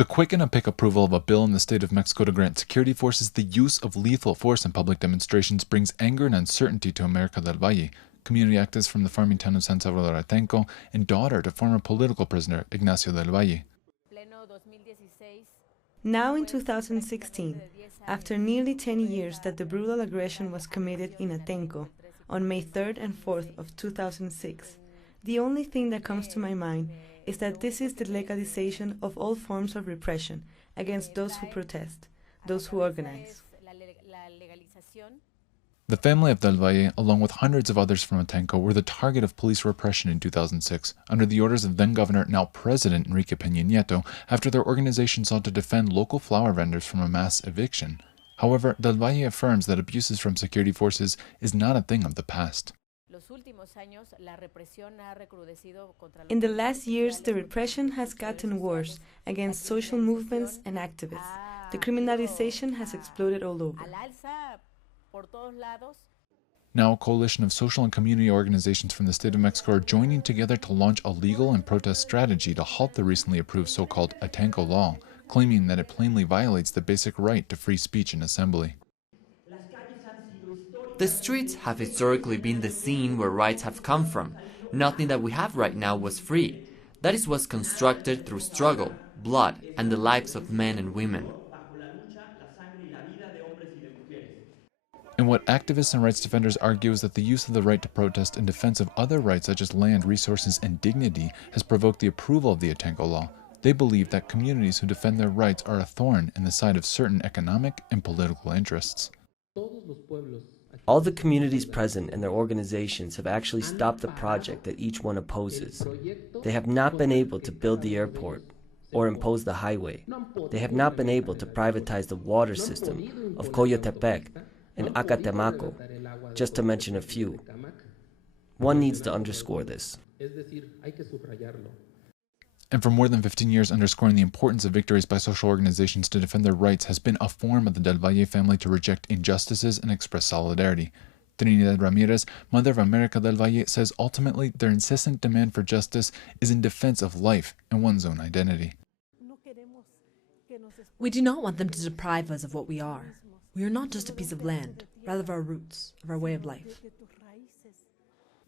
The quick and opaque approval of a bill in the state of Mexico to grant security forces the use of lethal force in public demonstrations brings anger and uncertainty to America del Valle, community activist from the farming town of San Salvador Atenco and daughter to former political prisoner Ignacio del Valle. Now in 2016, after nearly 10 years that the brutal aggression was committed in Atenco, on May 3rd and 4th of 2006, the only thing that comes to my mind is that this is the legalization of all forms of repression against those who protest, those who organize. The family of Del Valle, along with hundreds of others from Atenco, were the target of police repression in 2006 under the orders of then-Governor, now President Enrique Peña Nieto, after their organization sought to defend local flower vendors from a mass eviction. However, Del Valle affirms that abuses from security forces is not a thing of the past. In the last years, the repression has gotten worse against social movements and activists. The criminalization has exploded all over. Now, a coalition of social and community organizations from the state of Mexico are joining together to launch a legal and protest strategy to halt the recently approved so-called Atenco law, claiming that it plainly violates the basic right to free speech and assembly. The streets have historically been the scene where rights have come from. Nothing that we have right now was free. That is what's constructed through struggle, blood, and the lives of men and women. And what activists and rights defenders argue is that the use of the right to protest in defense of other rights such as land, resources, and dignity has provoked the approval of the Atenco law. They believe that communities who defend their rights are a thorn in the side of certain economic and political interests. All the communities present and their organizations have actually stopped the project that each one opposes. They have not been able to build the airport or impose the highway. They have not been able to privatize the water system of Coyotepec and Acatemaco, just to mention a few. One needs to underscore this. And for more than 15 years, underscoring the importance of victories by social organizations to defend their rights has been a form of the Del Valle family to reject injustices and express solidarity. Trinidad Ramirez, mother of America del Valle, says ultimately their incessant demand for justice is in defense of life and one's own identity. We do not want them to deprive us of what we are. We are not just a piece of land, rather of our roots, of our way of life.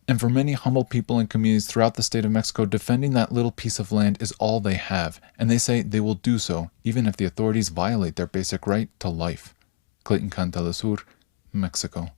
And for many humble people and communities throughout the state of Mexico, defending that little piece of land is all they have, and they say they will do so, even if the authorities violate their basic right to life. Clayton Cantalesur, Mexico.